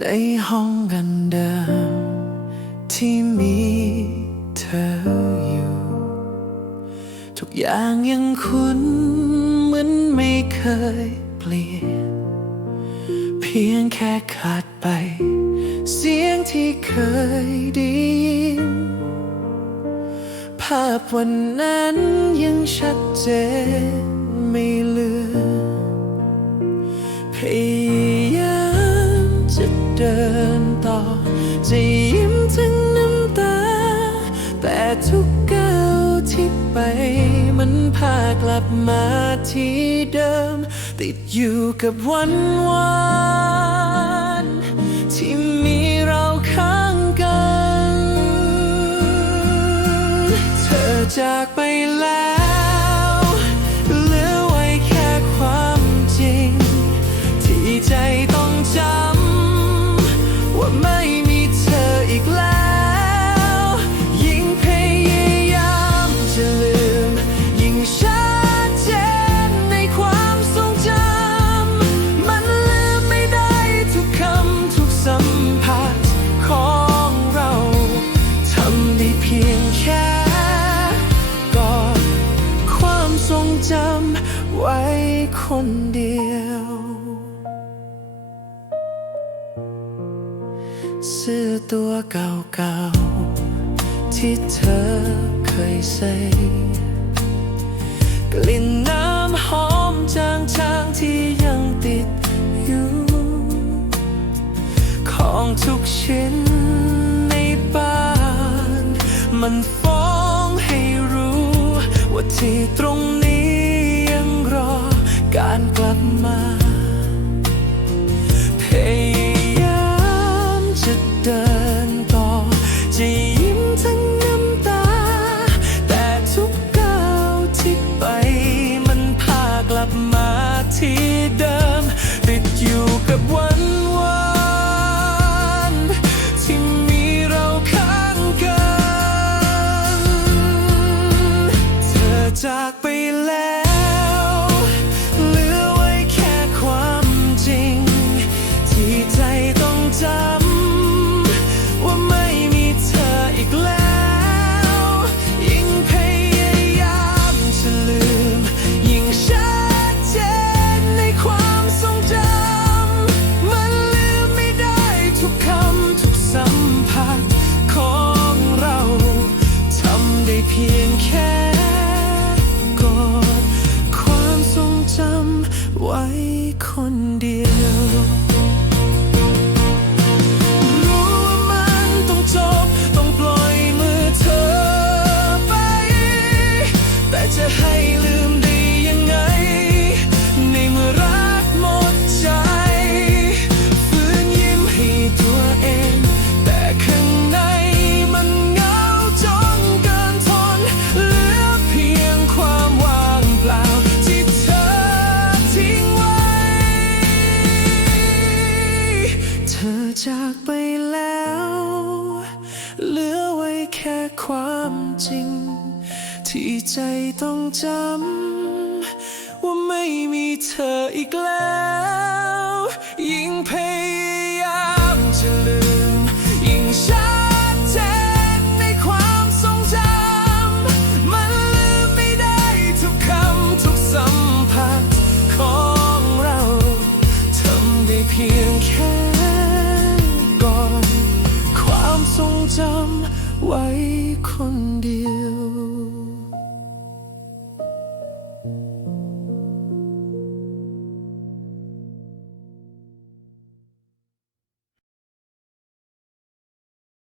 ในห้องอันเดิมที่มีเธออยู่ ทุกอย่างยังคุ้นเหมือนไม่เคยเปลี่ยน เพียงแค่ขาดไป เสียงที่เคยได้ยิน ภาพวันนั้นยังชัดเจนไม่ลือน ไป มันพากลับมาที่เดิม ติดอยู่กับวันวานที่มีเราข้างกัน เธอจากไปแล้ว คนเดียว เสื้อตัวเก่าๆ ที่เธอเคยใส่กลิ่นน้ำหอมจางๆ ที่ยังติดอยู่ ของทุกชิ้นในบ้าน มันฟ้องให้รู้ ว่าที่ตรงนี้ tiedam that you could one ความจริง ที่ใจต้องจำ ว่าไม่มีเธออีกแล้ว ไว้คน